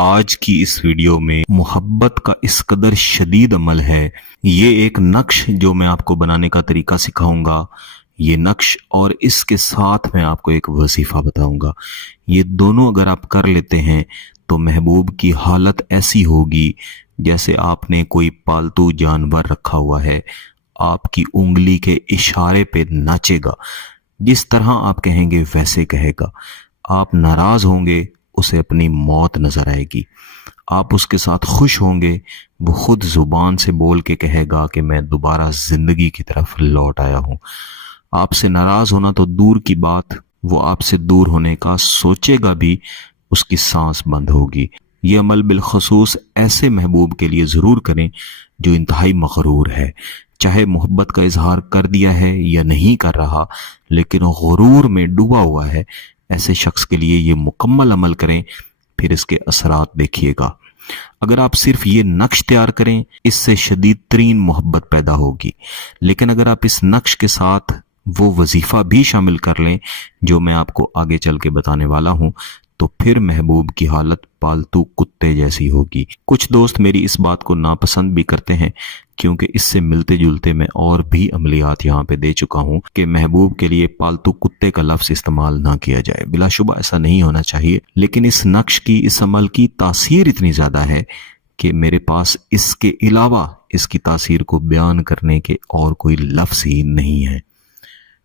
آج کی اس ویڈیو میں محبت کا اس قدر شدید عمل ہے. یہ ایک نقش جو میں آپ کو بنانے کا طریقہ سکھاؤں گا، یہ نقش اور اس کے ساتھ میں آپ کو ایک وظیفہ بتاؤں گا. یہ دونوں اگر آپ کر لیتے ہیں تو محبوب کی حالت ایسی ہوگی جیسے آپ نے کوئی پالتو جانور رکھا ہوا ہے. آپ کی انگلی کے اشارے پہ ناچے گا، جس طرح آپ کہیں گے ویسے کہے گا. آپ ناراض ہوں گے، اسے اپنی موت نظر آئے گی. آپ اس کے ساتھ خوش ہوں گے، وہ خود زبان سے بول کے کہے گا کہ میں دوبارہ زندگی کی طرف لوٹ آیا ہوں. آپ سے ناراض ہونا تو دور کی بات، وہ آپ سے دور ہونے کا سوچے گا بھی اس کی سانس بند ہوگی. یہ عمل بالخصوص ایسے محبوب کے لیے ضرور کریں جو انتہائی مغرور ہے. چاہے محبت کا اظہار کر دیا ہے یا نہیں کر رہا، لیکن غرور میں ڈوبا ہوا ہے، ایسے شخص کے لیے یہ مکمل عمل کریں، پھر اس کے اثرات دیکھیے گا. اگر آپ صرف یہ نقش تیار کریں، اس سے شدید ترین محبت پیدا ہوگی. لیکن اگر آپ اس نقش کے ساتھ وہ وظیفہ بھی شامل کر لیں جو میں آپ کو آگے چل کے بتانے والا ہوں، تو پھر محبوب کی حالت پالتو کتے جیسی ہوگی. کچھ دوست میری اس بات کو ناپسند بھی کرتے ہیں، کیونکہ اس سے ملتے جلتے میں اور بھی عملیات یہاں پہ دے چکا ہوں کہ محبوب کے لیے پالتو کتے کا لفظ استعمال نہ کیا جائے. بلا شبہ ایسا نہیں ہونا چاہیے، لیکن اس نقش کی، اس عمل کی تاثیر اتنی زیادہ ہے کہ میرے پاس اس کے علاوہ اس کی تاثیر کو بیان کرنے کے اور کوئی لفظ ہی نہیں ہے.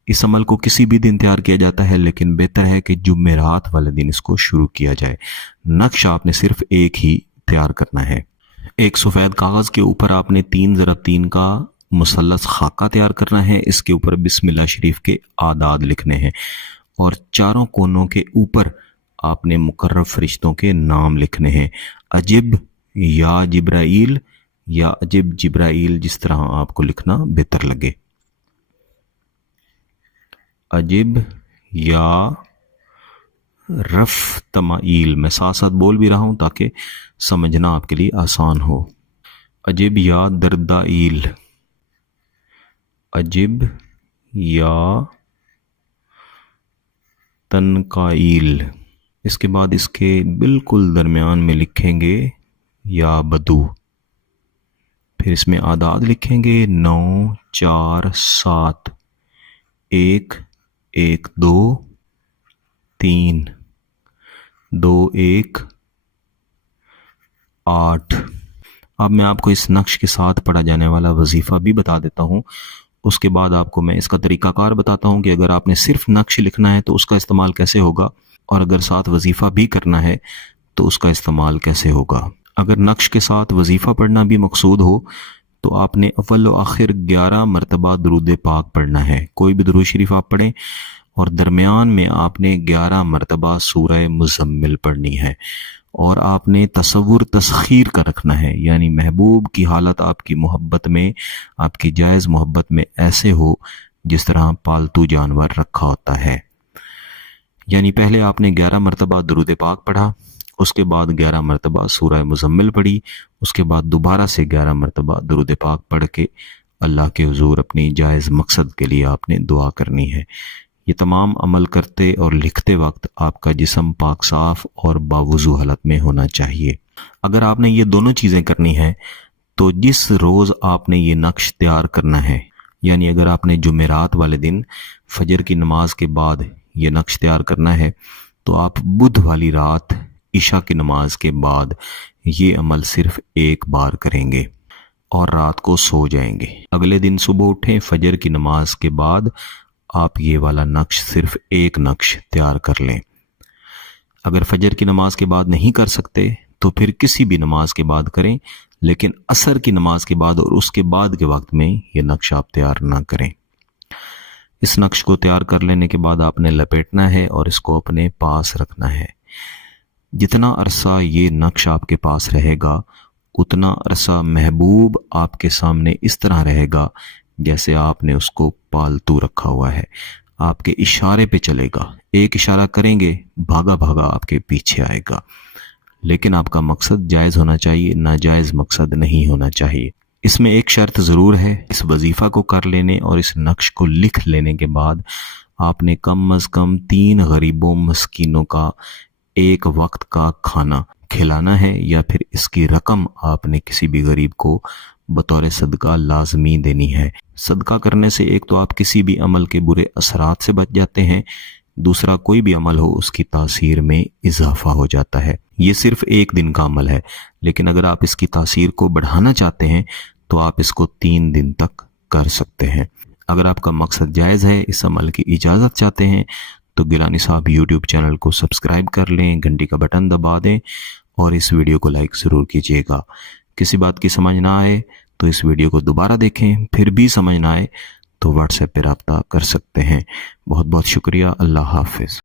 اس عمل کو کسی بھی دن تیار کیا جاتا ہے، لیکن بہتر ہے کہ جمعرات والے دن اس کو شروع کیا جائے. نقش آپ نے صرف ایک ہی تیار کرنا ہے. ایک سفید کاغذ کے اوپر آپ نے 3x3 کا مثلث خاکہ تیار کرنا ہے. اس کے اوپر بسم اللہ شریف کے اعداد لکھنے ہیں، اور چاروں کونوں کے اوپر آپ نے مقرب فرشتوں کے نام لکھنے ہیں. عجب یا جبرائیل یا عجب جبرائیل، جس طرح آپ کو لکھنا بہتر لگے. عجب یا رفتمائیل، میں ساتھ ساتھ بول بھی رہا ہوں تاکہ سمجھنا آپ کے لیے آسان ہو. عجب یا دردائیل، عجب یا تنقائیل. اس کے بعد اس کے بالکل درمیان میں لکھیں گے یا بدو. پھر اس میں اعداد لکھیں گے 9 4 7 1 1 2 3 2 1 8. اب میں آپ کو اس نقش کے ساتھ پڑھا جانے والا وظیفہ بھی بتا دیتا ہوں. اس کے بعد آپ کو میں اس کا طریقہ کار بتاتا ہوں کہ اگر آپ نے صرف نقش لکھنا ہے تو اس کا استعمال کیسے ہوگا، اور اگر ساتھ وظیفہ بھی کرنا ہے تو اس کا استعمال کیسے ہوگا. اگر نقش کے ساتھ وظیفہ پڑھنا بھی مقصود ہو تو آپ نے اول و آخر 11 مرتبہ درود پاک پڑھنا ہے. کوئی بھی درود شریف آپ پڑھیں، اور درمیان میں آپ نے 11 مرتبہ سورہ مزمل پڑھنی ہے. اور آپ نے تصور تسخیر کا رکھنا ہے، یعنی محبوب کی حالت آپ کی محبت میں، آپ کی جائز محبت میں ایسے ہو جس طرح پالتو جانور رکھا ہوتا ہے. یعنی پہلے آپ نے 11 مرتبہ درود پاک پڑھا، اس کے بعد 11 مرتبہ سورہ مزمل پڑھی، اس کے بعد دوبارہ سے 11 مرتبہ درود پاک پڑھ کے اللہ کے حضور اپنی جائز مقصد کے لیے آپ نے دعا کرنی ہے. یہ تمام عمل کرتے اور لکھتے وقت آپ کا جسم پاک صاف اور باوضو حالت میں ہونا چاہیے. اگر آپ نے یہ دونوں چیزیں کرنی ہیں تو جس روز آپ نے یہ نقش تیار کرنا ہے، یعنی اگر آپ نے جمعرات والے دن فجر کی نماز کے بعد یہ نقش تیار کرنا ہے، تو آپ بدھ والی رات عشاء کی نماز کے بعد یہ عمل صرف ایک بار کریں گے اور رات کو سو جائیں گے. اگلے دن صبح اٹھیں، فجر کی نماز کے بعد آپ یہ والا نقش صرف ایک نقش تیار کر لیں. اگر فجر کی نماز کے بعد نہیں کر سکتے تو پھر کسی بھی نماز کے بعد کریں، لیکن عصر کی نماز کے بعد اور اس کے بعد کے وقت میں یہ نقش آپ تیار نہ کریں. اس نقش کو تیار کر لینے کے بعد آپ نے لپیٹنا ہے اور اس کو اپنے پاس رکھنا ہے. جتنا عرصہ یہ نقش آپ کے پاس رہے گا، اتنا عرصہ محبوب آپ کے سامنے اس طرح رہے گا جیسے آپ نے اس کو پالتو رکھا ہوا ہے. آپ کے اشارے پہ چلے گا، ایک اشارہ کریں گے، بھاگا بھاگا آپ کے پیچھے آئے گا. لیکن آپ کا مقصد جائز ہونا چاہیے، ناجائز مقصد نہیں ہونا چاہیے. اس میں ایک شرط ضرور ہے، اس وظیفہ کو کر لینے اور اس نقش کو لکھ لینے کے بعد آپ نے کم از کم 3 غریبوں مسکینوں کا ایک وقت کا کھانا کھلانا ہے یا پھر اس کی رقم آپ نے کسی بھی غریب کو بطور صدقہ لازمی دینی ہے۔ صدقہ کرنے سے ایک تو آپ کسی بھی عمل کے برے اثرات سے بچ جاتے ہیں، دوسرا کوئی بھی عمل ہو اس کی تاثیر میں اضافہ ہو جاتا ہے۔ یہ صرف ایک دن کا عمل ہے، لیکن اگر آپ اس کی تاثیر کو بڑھانا چاہتے ہیں تو آپ اس کو 3 دن تک کر سکتے ہیں۔ اگر آپ کا مقصد جائز ہے، اس عمل کی اجازت چاہتے ہیں، تو گیلانی صاحب یوٹیوب چینل کو سبسکرائب کر لیں، گھنٹی کا بٹن دبا دیں اور اس ویڈیو کو لائک ضرور کیجیے گا۔ کسی بات کی سمجھ نہ آئے تو اس ویڈیو کو دوبارہ دیکھیں، پھر بھی سمجھ نہ آئے تو واٹس ایپ پہ رابطہ کر سکتے ہیں۔ بہت بہت شکریہ۔ اللہ حافظ۔